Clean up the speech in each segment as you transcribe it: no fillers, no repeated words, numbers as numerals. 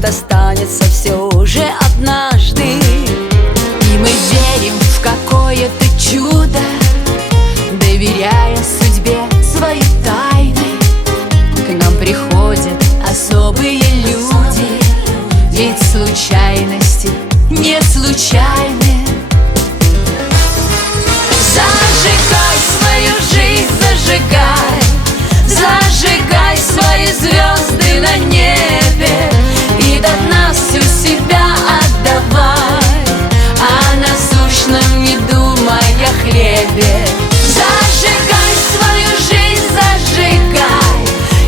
достанется все же однажды. И мы верим в какое-то чудо, доверяя судьбе свои тайны. К нам приходят особые люди, ведь случайности не случайны. Зажигай свою жизнь, зажигай, зажигай свои звезды на небе и до дна всю себя отдавай, о насущном не думай о хлебе. Зажигай свою жизнь, зажигай,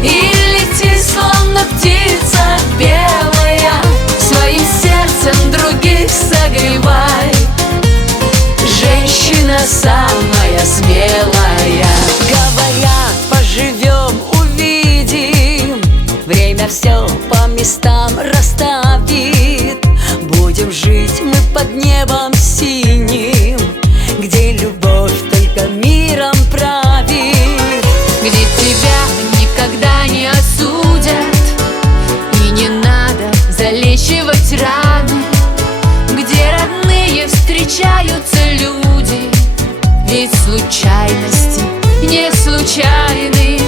и лети, словно птица белая, своим сердцем других согревай. Женщина самая смелая. Говорят, поживем, увидим, время все по местам расставит. Будем жить мы под небом синим, где любовь только миром правит. Где тебя никогда не осудят и не надо залечивать раны, где родные встречаются люди, ведь случайности не случайны.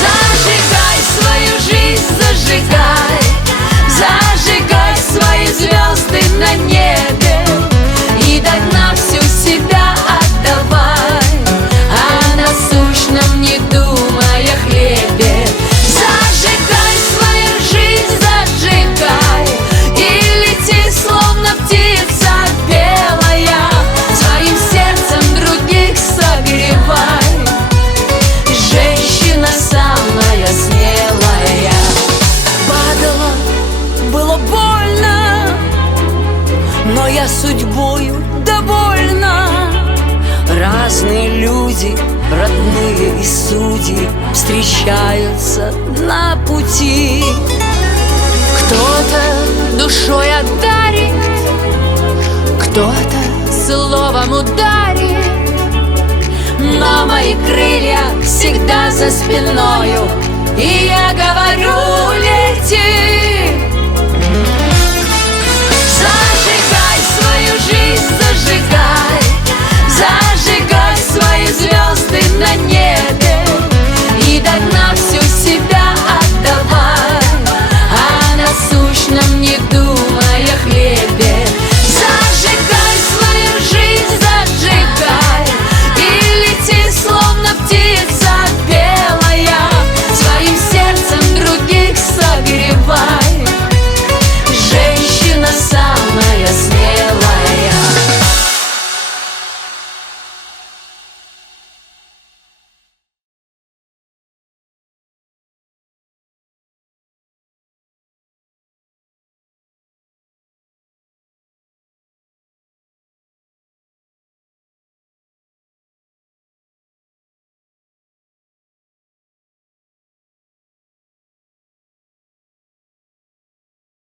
Зажигай свою жизнь, зажигай, зажигай свои звезды на небе и до дна всю себя отдавай, о насущном не думай о хлебе. Зажигай свою жизнь, зажигай, и лети, словно птица белая, своим сердцем других согревай. Женщина самая смелая. Падала, было больно, но я судьбою довольна. Разные люди, родные и судьи, встречаются на пути. Кто-то душой одарит, кто-то словом ударит, но мои крылья всегда за спиною, и я говорю: